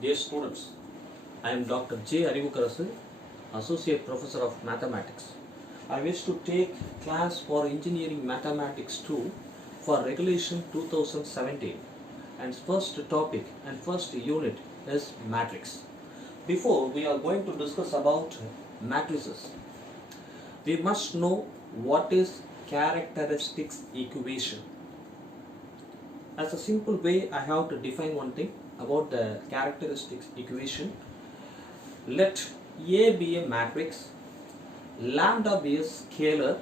Dear students, I am Dr. J. Arivukarasu, Associate Professor of Mathematics. I wish to take class for Engineering Mathematics 2 for Regulation 2017, and first topic and first unit is matrix. Before we are going to discuss about matrices, we must know what is characteristics equation. As a simple way, I have to define one thing about the characteristics equation. Let A be a matrix, lambda be a scalar.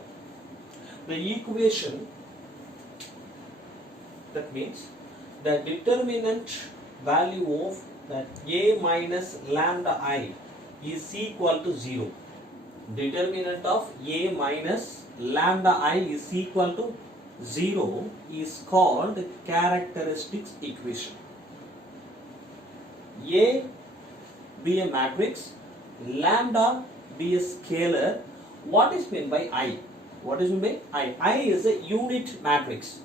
The equation, that means the determinant value of that A minus lambda I is equal to 0. Determinant of A minus lambda I is equal to 0 is called characteristics equation. A be a matrix, lambda be a scalar. What is meant by I? What is meant by I? I is a unit matrix.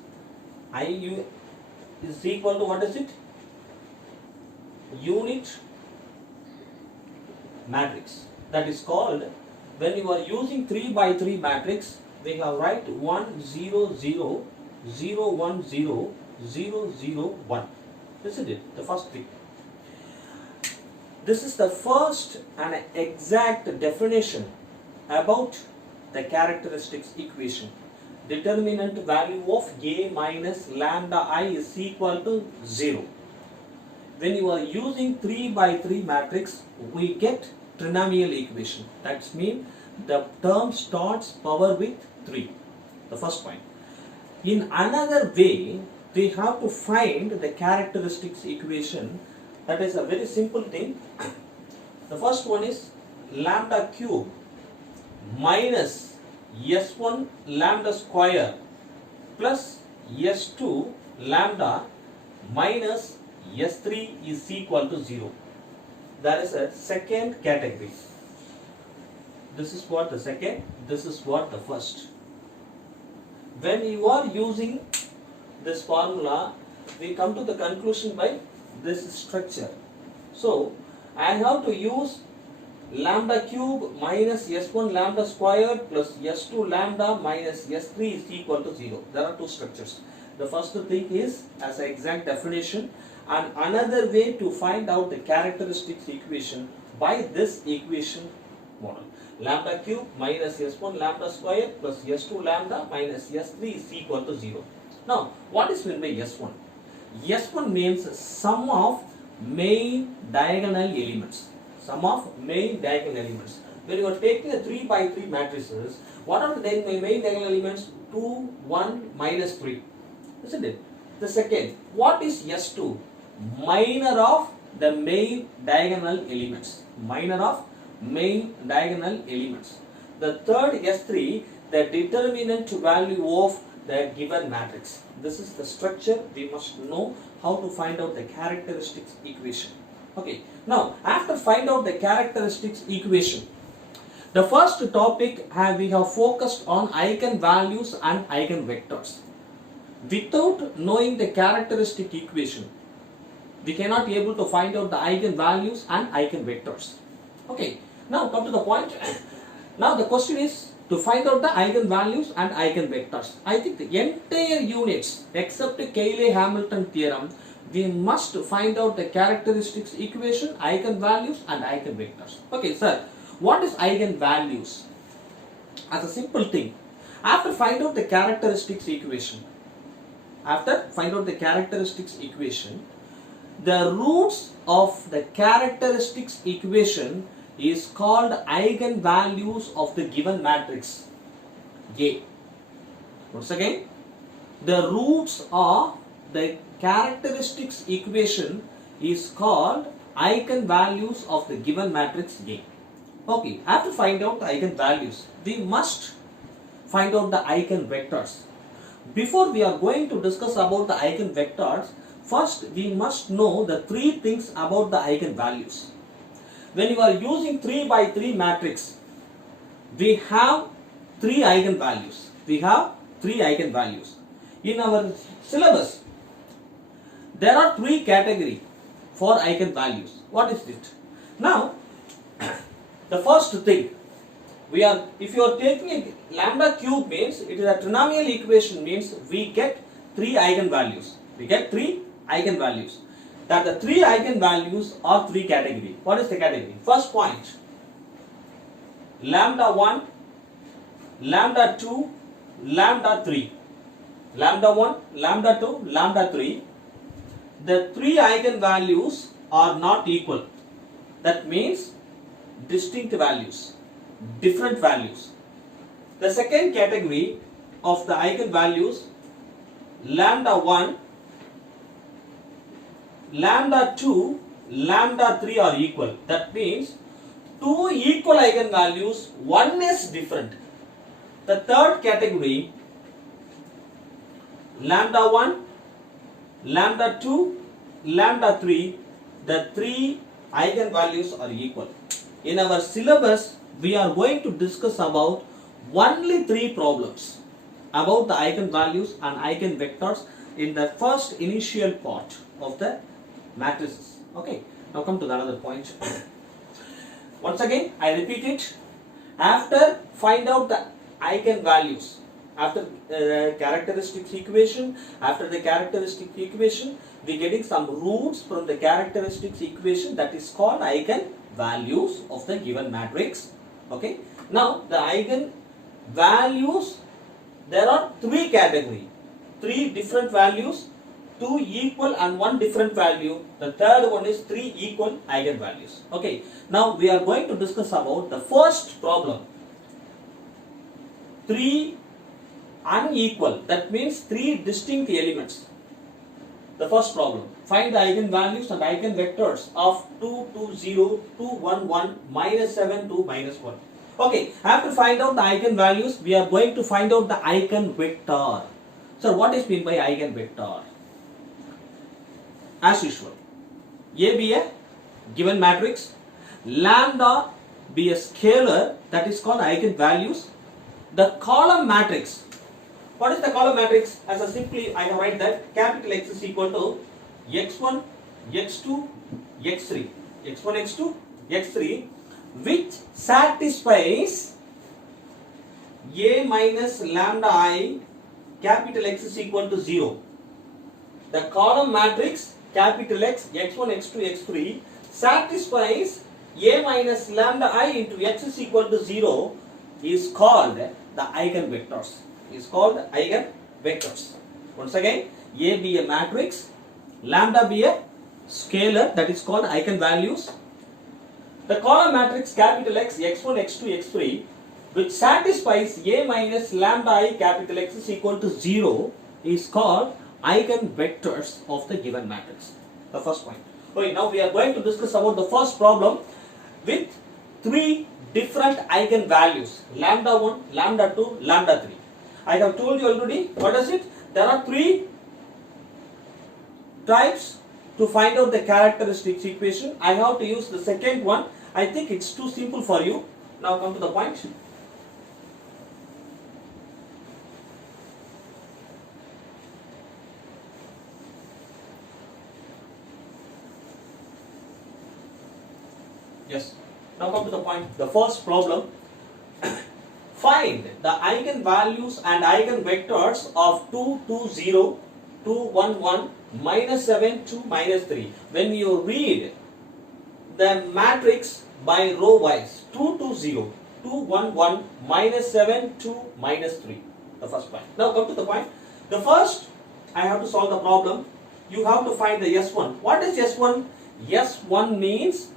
I is equal to, what is it? Unit matrix. That is called, when you are using 3 by 3 matrix, we have write 1 0 0 0 1 0 0 0 1. Isn't it? The first thing. This is the first and exact definition about the characteristics equation. Determinant value of A minus lambda I is equal to 0. When you are using 3 by 3 matrix, we get trinomial equation. That means the term starts power with 3. The first point. In another way, we have to find the characteristics equation. That is a very simple thing. The first one is lambda cube minus S1 lambda square plus S2 lambda minus S3 is equal to 0. That is a second category. This is what the second, this is what the first. When you are using this formula, we come to the conclusion by this structure. So, I have to use lambda cube minus S1 lambda square plus S2 lambda minus S3 is equal to 0. There are two structures. The first thing is as an exact definition, and another way to find out the characteristics equation by this equation model. Lambda cube minus S1 lambda square plus S2 lambda minus S3 is equal to 0. Now, what is meant by S1? S1 means sum of main diagonal elements. Sum of main diagonal elements. When you are taking a 3 by 3 matrices, what are the main diagonal elements? 2, 1, minus 3. Isn't it? The second, what is S2? Minor of the main diagonal elements. Minor of main diagonal elements. The third, S3, the determinant value of the given matrix. This is the structure. We must know how to find out the characteristics equation. Okay. Now, after find out the characteristics equation, the first topic we have focused on eigenvalues and eigenvectors. Without knowing the characteristic equation, we cannot be able to find out the eigenvalues and eigenvectors. Okay. Now, come to the point. Now, the question is to find out the eigenvalues and eigenvectors. I think the entire units except Cayley-Hamilton theorem, we must find out the characteristics equation, eigenvalues and eigenvectors. Okay, sir, what is eigenvalues? As a simple thing, after find out the characteristics equation, the roots of the characteristics equation is called eigenvalues of the given matrix A. Once again, the roots of the characteristics equation is called eigenvalues of the given matrix A. Okay, after find out the eigenvalues, we must find out the eigenvectors. Before we are going to discuss about the eigenvectors, first we must know the three things about the eigenvalues. When you are using 3 by 3 matrix, we have 3 eigenvalues. In our syllabus, there are 3 categories. for eigenvalues. What is it? Now, the first thing, if you are taking a lambda cube means it is a trinomial equation, means we get 3 eigenvalues. We get 3 eigenvalues. That the 3 eigenvalues are 3 category. What is the category? First point, lambda 1, lambda 2, lambda 3. Lambda 1, lambda 2, lambda 3. The 3 eigenvalues are not equal. That means distinct values, different values. The second category of the eigenvalues, lambda 1, lambda 2, lambda 3 are equal. That means 2 equal eigenvalues, one is different. The third category, lambda 1, lambda 2, lambda 3, the 3 eigenvalues are equal. In our syllabus, we are going to discuss about only 3 problems about the eigenvalues and eigenvectors in the first initial part of the matrices. Okay, now come to the another point. Once again, I repeat it. After find out the eigenvalues, after characteristics equation, after the characteristic equation, we getting some roots from the characteristics equation, that is called eigenvalues of the given matrix. Okay. Now the eigenvalues, there are 3 categories, 3 different values, 2 equal and 1 different value. The third one is 3 equal eigenvalues. Okay. Now we are going to discuss about the first problem. 3 unequal, that means 3 distinct elements. The first problem, find the eigenvalues and eigenvectors of 2, 2, 0, 2, 1, 1, minus 7, 2, minus 1. Okay, after find out the eigenvalues, we are going to find out the eigenvector. So what is meant by eigenvector? As usual, A be a given matrix, lambda be a scalar, that is called eigenvalues. The column matrix, what is the column matrix? As a simply I can write that capital X is equal to x1, x2, x3, x1, x2, x3, which satisfies A minus lambda I, capital X is equal to 0. The column matrix capital X, x1, x2, x3 satisfies A minus lambda I into X is equal to 0 is called the eigenvectors. Is called eigenvectors. Once again, A be a matrix, lambda be a scalar, that is called eigenvalues. The column matrix capital X, x1, x2, x3, which satisfies A minus lambda I capital X is equal to 0 is called eigenvectors of the given matrix. The first point. Okay, now we are going to discuss about the first problem with 3 different eigenvalues, lambda 1, lambda 2, lambda 3. I have told you already, what is it? There are 3 types to find out the characteristics equation. I have to use the second one. I think it's too simple for you. Now come to the point. Yes. Now come to the point. The first problem. Find the eigenvalues and eigenvectors of 2, 2, 0, 2, 1, 1, minus 7, 2, minus 3. When you read the matrix by row wise, 2, 2, 0, 2, 1, 1, minus 7, 2, minus 3. The first point. Now come to the point. The first, I have to solve the problem. You have to find the S1. What is S1? S1 means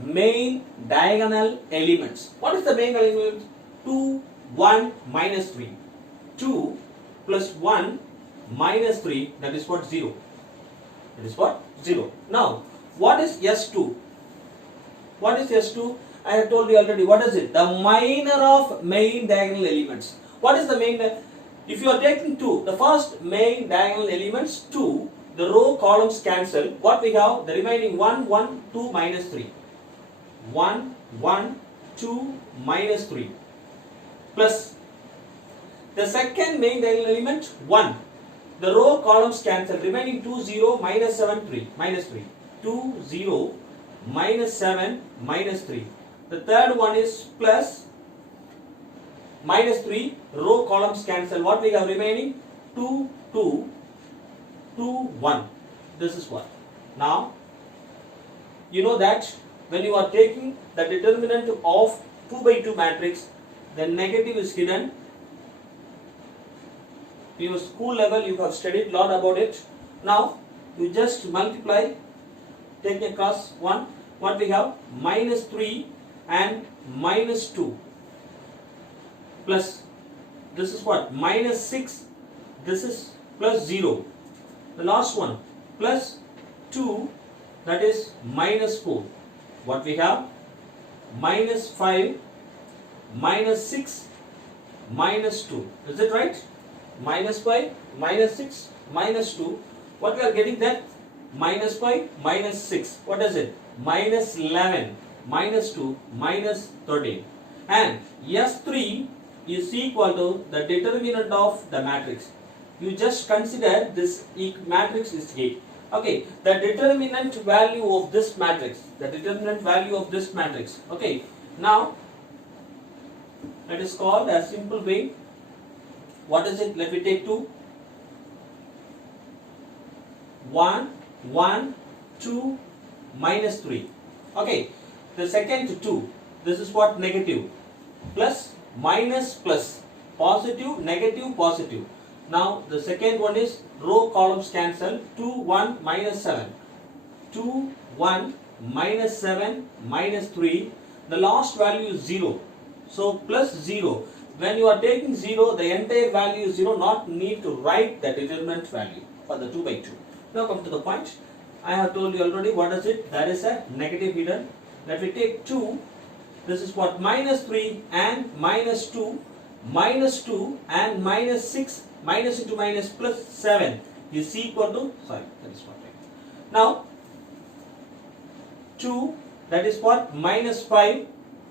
main diagonal elements. What is the main element? 2, 1, minus 3. 2 plus 1 minus 3, that is what? 0. That is what? 0. Now, what is S2? What is S2? I have told you already. What is it? The minor of main diagonal elements. What is the main? If you are taking 2, the first main diagonal elements 2, the row columns cancel. What we have? The remaining 1, 1, 2, minus 3. 1, 1, 2, minus 3. Plus the second main diagonal element 1. The row columns cancel. Remaining 2, 0, minus 7, 3. Minus 3. 2, 0, minus 7, minus 3. The third one is plus, minus 3, row columns cancel. What we have remaining? 2, 2, 2, 1. This is what. Now, you know that when you are taking the determinant of 2 by 2 matrix, the negative is hidden. In your school level, you have studied a lot about it. Now, you just multiply, take across 1. What we have? Minus 3 and minus 2. Plus, this is what? Minus 6. This is plus 0. The last one, plus 2, that is minus 4. What we have? Minus 5, minus 6, minus 2. Is it right? Minus 5, minus 6, minus 2. What we are getting that? Minus 5, minus 6. What is it? Minus 11, minus 2, minus 13. And S3 is equal to the determinant of the matrix. You just consider this matrix is A. Okay, the determinant value of this matrix. Okay, now that is called a simple way. What is it? Let me take 2. 1, 1, 2, minus 3. Okay, the second 2. This is what? Negative. Plus, minus, plus. Positive, negative, positive. Now, the second one is row columns cancel. 2, 1, minus 7. 2, 1, minus 7, minus 3. The last value is 0. So, plus 0. When you are taking 0, the entire value is 0. Not need to write the determinant value for the 2 by 2. Now, come to the point. I have told you already what is it. That is a negative hidden. Let me take 2. This is what? Minus 3 and minus 2. Minus 2 and minus 6. Minus into minus plus 7 is equal to, sorry, that is what. Now, 2, that is what? Minus 5,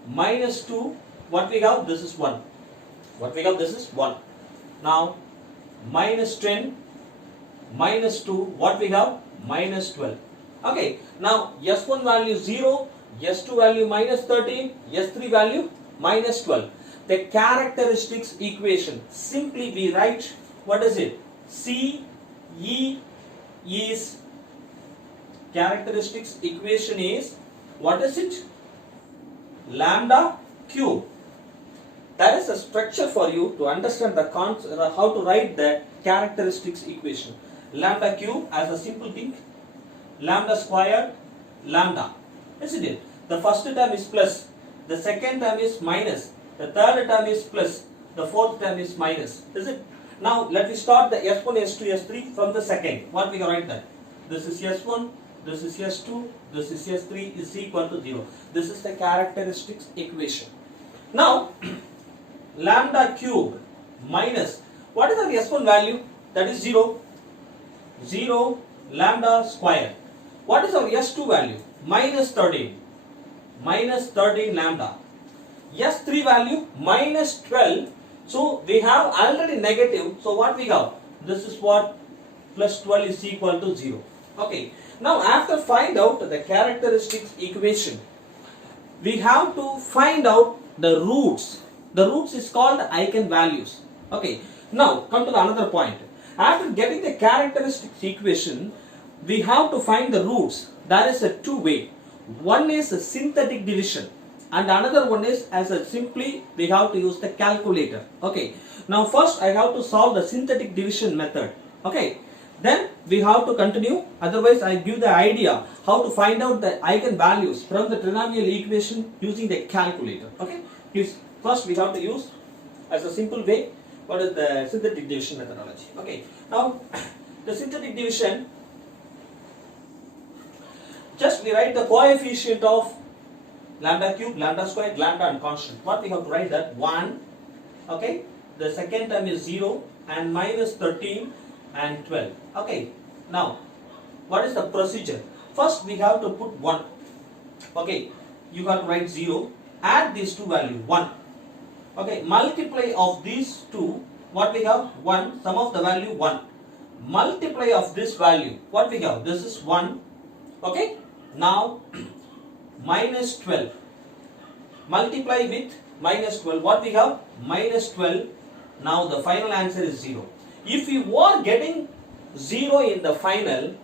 minus 2, what we have? This is 1. What we have? This is 1. Now, minus 10, minus 2, what we have? Minus 12. Okay, now S1 value 0, S2 value minus 13, S3 value minus 12. The characteristics equation, simply we write, what is it? C E is, characteristics equation is, what is it? Lambda cube. That is a structure for you to understand the how to write the characteristics equation. Lambda cube as a simple thing, lambda squared, lambda. Isn't it? The first term is plus, the second term is minus, the third term is plus, the fourth term is minus. Is it? Now let me start the S1, S2, S3 from the second. What we can write that? This is S1, this is S2, this is S3 is equal to 0. This is the characteristics equation. Now lambda cube minus, what is the S1 value? That is 0. 0 lambda square. What is our S2 value? Minus 13. Minus 13 lambda. S3 value minus 12. So we have already negative. So what we have? This is what? Plus 12 is equal to 0. Okay. Now after find out the characteristics equation, we have to find out the roots. The roots is called eigenvalues. Okay. Now come to another point. After getting the characteristics equation, we have to find the roots. That is a two way. One is a synthetic division and another one is as a simply we have to use the calculator. Okay. Now first I have to solve the synthetic division method. Okay. Then we have to continue. Otherwise I give the idea how to find out the eigenvalues from the trinomial equation using the calculator. Okay. First we have to use as a simple way what is the synthetic division methodology. Okay. Now the synthetic division, just we write the coefficient of lambda cube, lambda squared, lambda and constant. What we have to write that? 1. Okay. The second term is 0 and minus 13 and 12. Okay. Now what is the procedure? First we have to put 1. Okay. You have to write 0. Add these two values 1. Okay. Multiply of these two. What we have? 1. Sum of the value 1. Multiply of this value. What we have? This is 1. Okay, now minus 12 multiply with minus 12, what we have? Minus 12. Now the final answer is 0. If you are getting 0 in the final,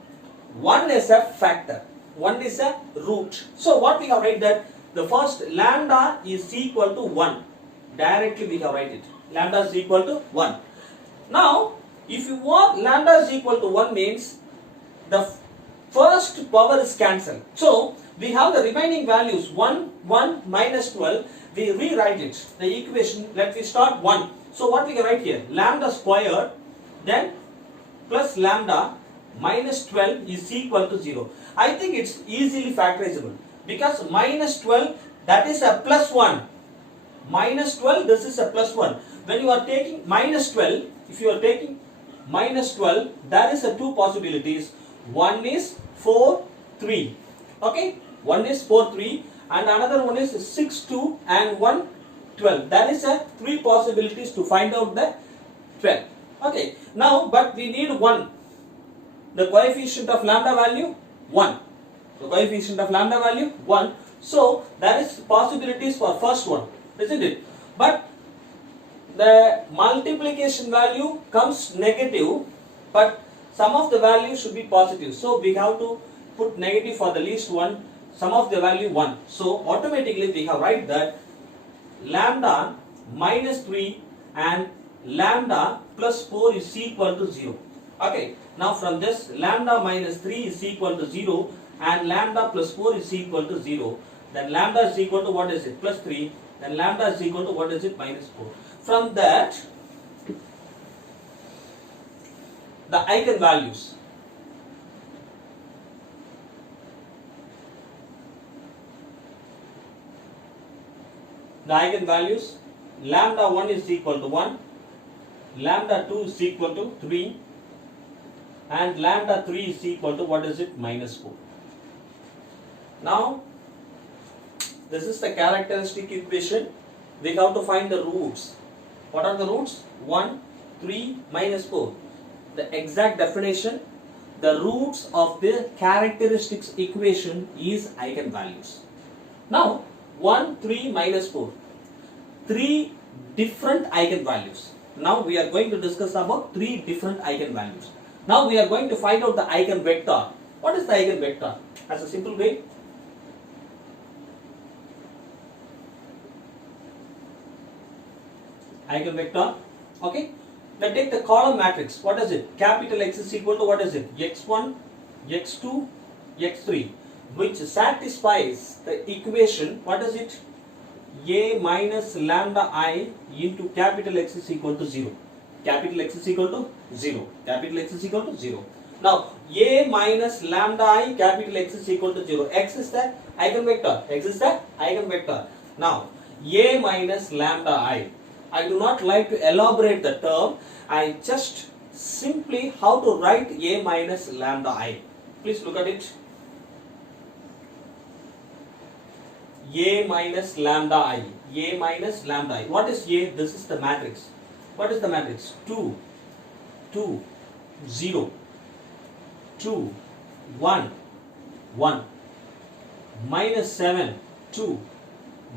1 is a factor, 1 is a root. So what we have write that the first lambda is equal to 1. Directly we have write it. Lambda is equal to 1. Now if you want lambda is equal to 1 means the first power is cancelled. So we have the remaining values 1, 1, minus 12. We rewrite it. The equation, let me start 1. So what we can write here? Lambda squared, then plus lambda minus 12 is equal to 0. I think it's easily factorizable because minus 12, that is a plus 1. Minus 12, this is a plus 1. When you are taking minus 12, if you are taking minus 12, there is a two possibilities. One is 4, 3. Okay, one is 4, 3 and another one is 6, 2 and 1, 12. There is a three possibilities to find out the 12. Okay, now but we need 1. The coefficient of lambda value 1. The coefficient of lambda value 1. So there is possibilities for first one, isn't it? But the multiplication value comes negative, but some of the value should be positive. So we have to put negative for the least one, sum of the value 1. So automatically we have write that lambda minus 3 and lambda plus 4 is equal to 0. Okay, now from this lambda minus 3 is equal to 0 and lambda plus 4 is equal to 0. Then lambda is equal to what is it? Plus 3. Then lambda is equal to what is it? Minus 4. From that, the eigenvalues. The eigenvalues, lambda 1 is equal to 1, lambda 2 is equal to 3 and lambda 3 is equal to what is it? Minus 4. Now, this is the characteristic equation. We have to find the roots. What are the roots? 1, 3, minus 4. The exact definition, the roots of the characteristics equation is eigenvalues. Now, 1, 3, minus 4. 3 different eigenvalues. Now we are going to discuss about 3 different eigenvalues. Now we are going to find out the eigenvector. What is the eigenvector? As a simple way, eigenvector. Okay, now take the column matrix. What is it? Capital X is equal to what is it? X1, X2, X3, which satisfies the equation. What is it? A minus lambda I into capital X is equal to 0. Capital X is equal to 0. Capital X is equal to 0. Now A minus lambda I capital X is equal to 0. X is the eigenvector. X is the eigenvector. Now A minus lambda I do not like to elaborate the term. I just simply how to write A minus lambda I. Please look at it. A minus lambda I. A minus lambda I. What is A? This is the matrix. What is the matrix? 2, 2, 0, 2, 1, 1, minus 7, 2,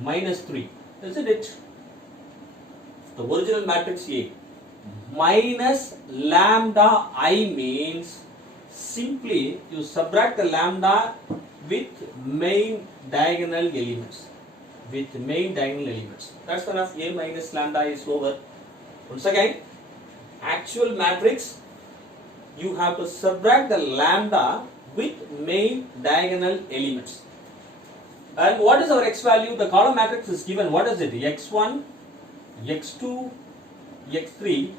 minus 3. Isn't it? The original matrix A. Minus lambda I means simply you subtract the lambda with main diagonal elements. With main diagonal elements. That's enough. A minus lambda is over. Once again, actual matrix, you have to subtract the lambda with main diagonal elements. And what is our x value? The column matrix is given. What is it? X1, X2, X3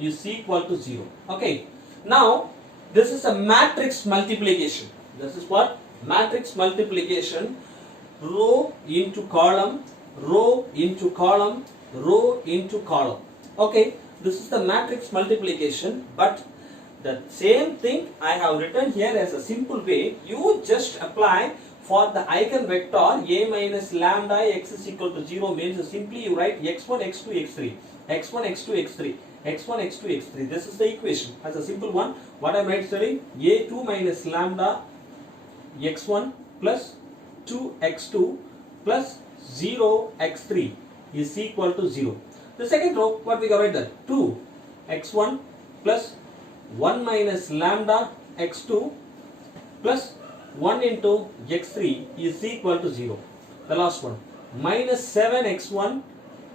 is equal to 0. Okay. Now, this is a matrix multiplication. This is what? Matrix multiplication. Row into column, row into column, row into column. Okay, this is the matrix multiplication, but the same thing I have written here as a simple way. You just apply for the eigenvector A minus lambda X is equal to 0 means simply you write x1, x2, x3, x1, x2, x3, x1, x2, x3. This is the equation as a simple one. What I am writing? A2 minus lambda x1 plus 2x2 plus 0x3 is equal to 0. The second row, what we got right there? 2x1 plus 1 minus lambda x2 plus 1 into x3 is equal to 0. The last one, minus 7x1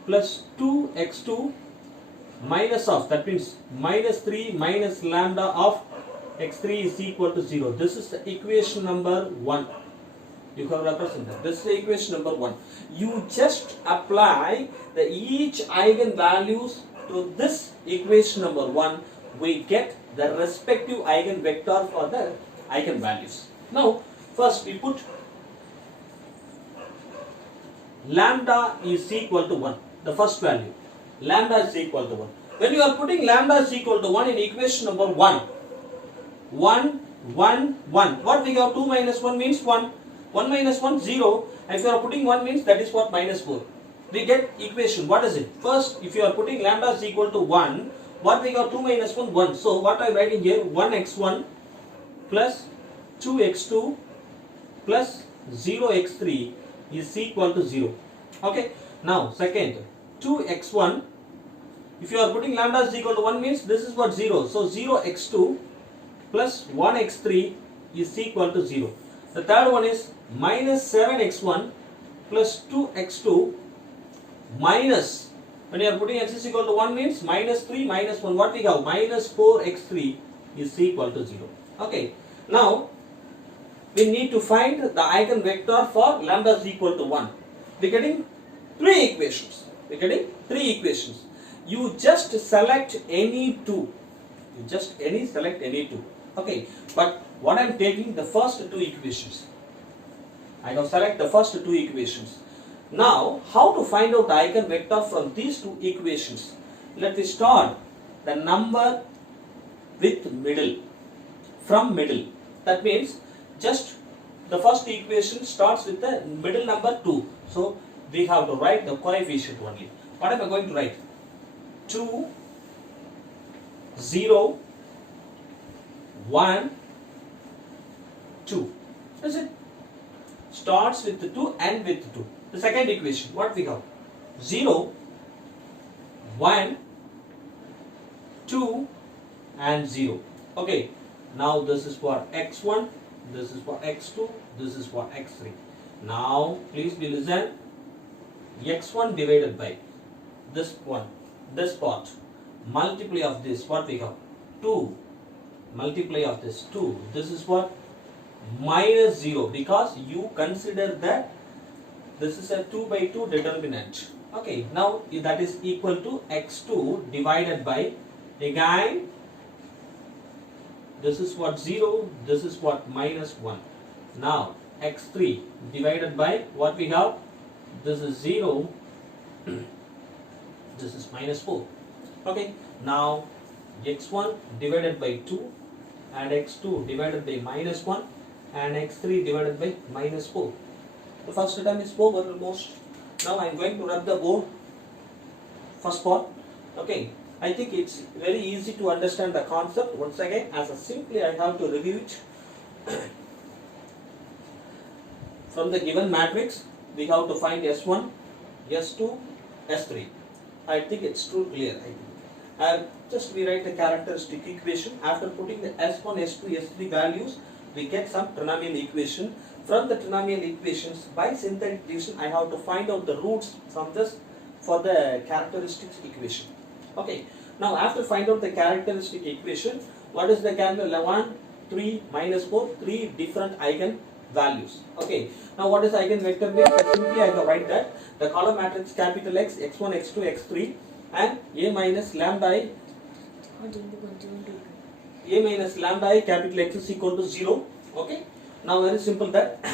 plus 2x2 minus of, that means minus 3 minus lambda of x3 is equal to 0. This is the equation number 1. You can represent that. This is the equation number 1. You just apply the each eigenvalues to this equation number 1. We get the respective eigenvector for the eigenvalues. Now, first we put lambda is equal to 1. The first value. Lambda is equal to 1. When you are putting lambda is equal to 1 in equation number 1, 1, 1, 1. What we got? 2 minus 1 means 1. 1 minus 1, 0. And if you are putting 1 means that is what? Minus 4. We get equation. What is it? First, if you are putting lambda is equal to 1, what we got? 2 minus 1, 1. So, what I am writing here? 1x1 plus 2x2 plus 0x3 is equal to 0. Okay. Now, second, 2x1. If you are putting lambda is equal to 1 means this is what? 0. So, 0x2 plus 1x3 is equal to 0. The third one is minus 7x1 plus 2x2 minus, when you are putting x is equal to 1 means minus 3 minus 1. What we have? Minus 4x3 is equal to 0. Okay. Now, we need to find the eigenvector for lambda is equal to 1. We are getting 3 equations. We are getting 3 equations. You just select any 2. You just select any 2. Okay. But what I am taking the first 2 equations. I have select the first 2 equations. Now, how to find out the eigenvector from these 2 equations? Let me start the number with middle. From middle. That means just the first equation starts with the middle number 2. So, we have to write the coefficient only. What am I going to write? 2, 0, 1, 2. That's it. Starts with the 2 and with 2. The second equation, what we have? 0, 1, 2 and 0. Okay. Now this is for x1, this is for x2, this is for x3. Now please be listen. x1 divided by this one, this part, multiply of this, what we have? 2. Multiply of this 2. This is what? Minus 0, because you consider that this is a 2 by 2 determinant. Okay, now that is equal to x2 divided by, again, this is what? 0, this is what? Minus 1. Now x3 divided by what we have? This is 0, this is minus 4. Okay, now x1 divided by 2 and x2 divided by minus 1 and x3 divided by minus 4. The first term is over almost. Now I am going to rub the board. First part. Okay, I think it's very easy to understand the concept. Once again, as a simply I have to review it. From the given matrix, we have to find S1, S2, S3. I think it's too clear. I'll just rewrite the characteristic equation. After putting the S1, S2, S3 values, we get some trinomial equation. From the trinomial equations, by synthetic division, I have to find out the roots from this for the characteristics equation. Okay. Now, after find out the characteristic equation, what is the calculation? 1, 3, minus 4, 3 different eigen values. Okay. Now, what is eigenvector mean? Simply I have write that the column matrix capital X, x1, x2, x3, and A minus lambda I. A minus lambda I capital X is equal to 0. Okay. Now very simple that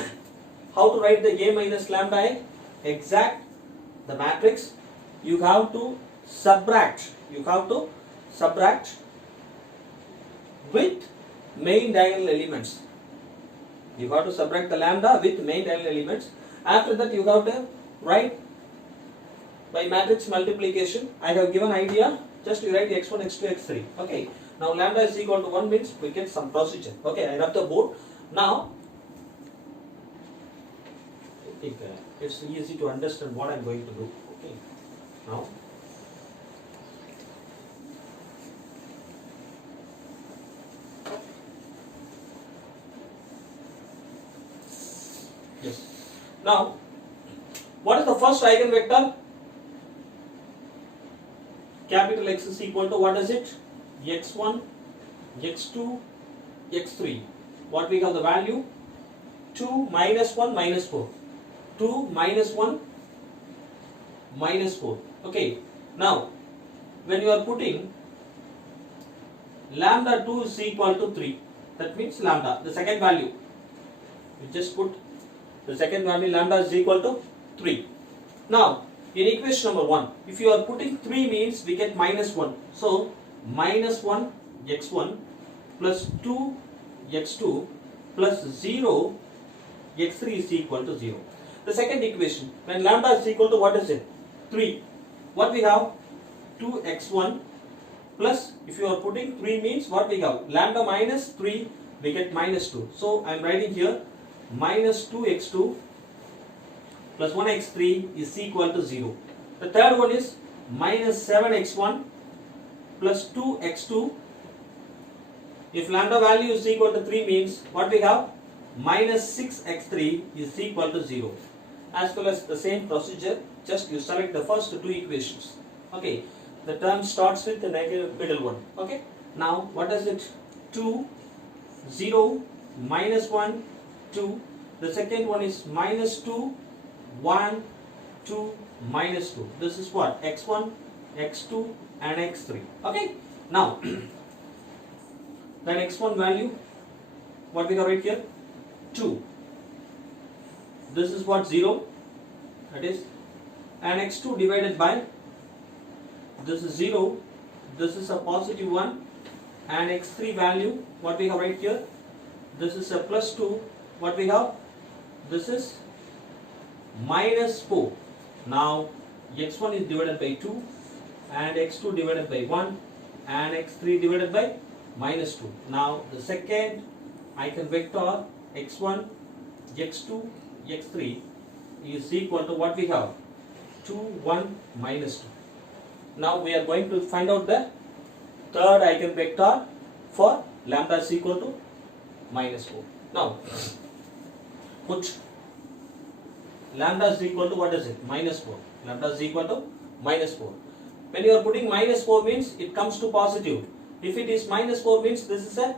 how to write the A minus lambda I? Exact the matrix. You have to subtract. You have to subtract with main diagonal elements. You have to subtract the lambda with main diagonal elements. After that, you have to write by matrix multiplication. I have given idea. Just you write x1, x2, x3. Okay. Now lambda is equal to 1 means we get some procedure. Okay. I rub the board. Now think it's easy to understand what I'm going to do. Okay. Now, yes. Now, what is the first eigenvector? Capital X is equal to, what is it? X1, X2, X3. What we have the value? 2 minus 1 minus 4. 2 minus 1 minus 4. Okay. Now, when you are putting lambda 2 is equal to 3, that means lambda, the second value. You just put the second value, lambda is equal to 3. Now, in equation number 1, if you are putting 3 means we get minus 1. So, minus 1 x1 plus 2 x2 plus 0 x3 is equal to 0. The second equation, when lambda is equal to, what is it? 3. What we have? 2x1 plus, if you are putting 3 means what we have? Lambda minus 3, we get minus 2. So, I am writing here minus 2x2 plus 1x3 is equal to 0. The third one is minus 7x1 plus 2x2. If lambda value is equal to 3 means what we have? Minus 6x3 is equal to 0. As well as the same procedure, just you select the first two equations. Okay, the term starts with the negative middle one. Okay, now what is it? 2, 0, minus 1, 2. The second one is minus 2, 1, 2, minus 2. This is what? X1, X2 and X3. Okay, now then X1 value, what we have right here? 2. This is what? 0, that is, and X2 divided by, this is 0, this is a positive 1, and X3 value, what we have right here? This is a plus 2, what we have? This is minus 4. Now, X1 is divided by 2, and X2 divided by 1, and X3 divided by minus 2. Now, the second eigenvector X1, X2, X3 is equal to what we have? 2, 1, minus 2. Now, we are going to find out the third eigenvector for lambda is equal to minus 4. Now, put lambda is equal to, what is it? Minus 4. Lambda is equal to minus 4. When you are putting minus 4 means it comes to positive. If it is minus 4 means this is a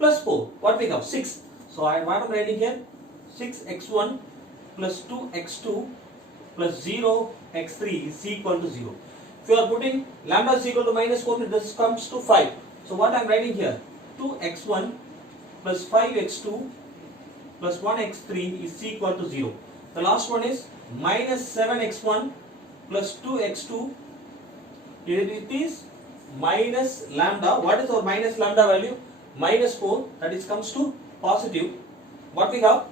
plus 4. What we have? 6. So, what I am writing here? 6x1 plus 2x2 plus 0x3 is equal to 0. If you are putting lambda is equal to minus 4, this comes to 5. So, what I am writing here? 2x1 plus 5x2 plus 1x3 is equal to 0. The last one is minus 7x1 plus 2x2. It is minus lambda. What is our minus lambda value? Minus 4. That is comes to positive. What we have?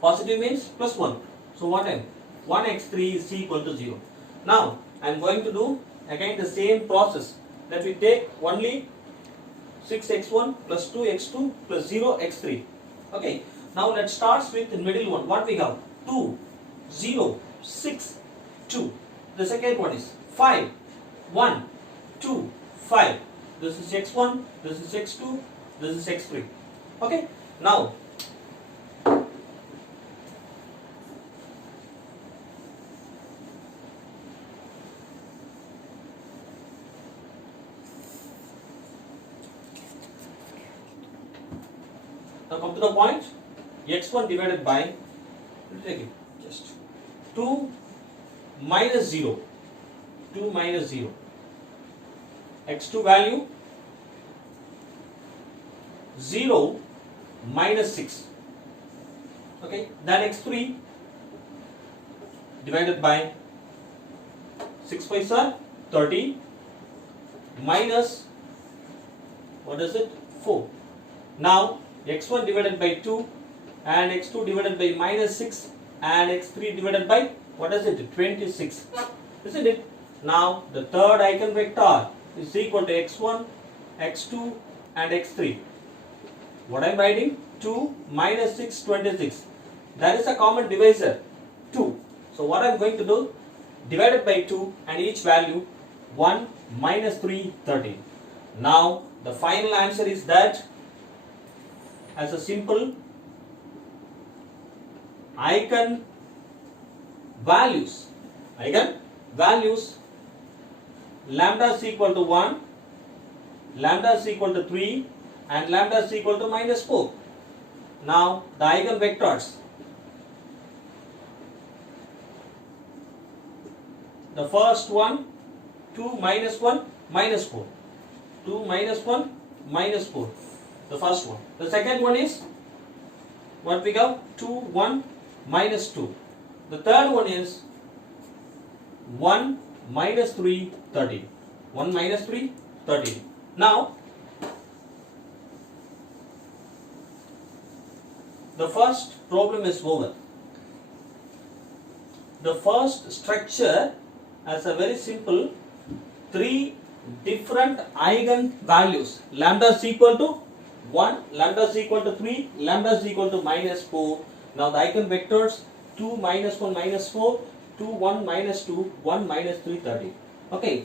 Positive means plus 1. So what time? 1x3 is equal to 0. Now I am going to do again the same process, that we take only 6x1 plus 2x2 plus 0x3. Okay. Now let's start with the middle one. What we have? 2, 0, 6, 2. The second one is 5, 1, 2, 5. This is x1, this is x2, this is x3. Okay. Now come to the point. X1 divided by, take it, just 2 minus 0. 2 minus 0. X2 value 0 minus 6. Okay, then X3 divided by 6 5s are 30 minus, what is it? 4. Now x1 divided by 2 and x2 divided by minus 6 and x3 divided by, what is it? 26. Isn't it? Now the third eigenvector is equal to x1, x2 and x3. What I am writing? 2 minus 6, 26. there is a common divisor 2. So what I am going to do, divided by 2 and each value 1 minus 3 13. Now the final answer is that as a simple eigen values lambda is equal to 1, lambda is equal to 3 and lambda is equal to minus 4. Now the eigenvectors, the first one 2 minus 1 minus 4, 2 minus 1 minus 4, the first one. The second one is what we got, 2 1 minus 2. The third one is 1 minus 3 13, 1 minus 3 13. Now the first problem is over. The first structure has a very simple 3 different eigen values. Lambda is equal to 1, lambda is equal to 3, lambda is equal to minus 4. Now the eigenvectors 2 minus 1 minus 4, 2 1 minus 2, 1 minus 3 13. Okay.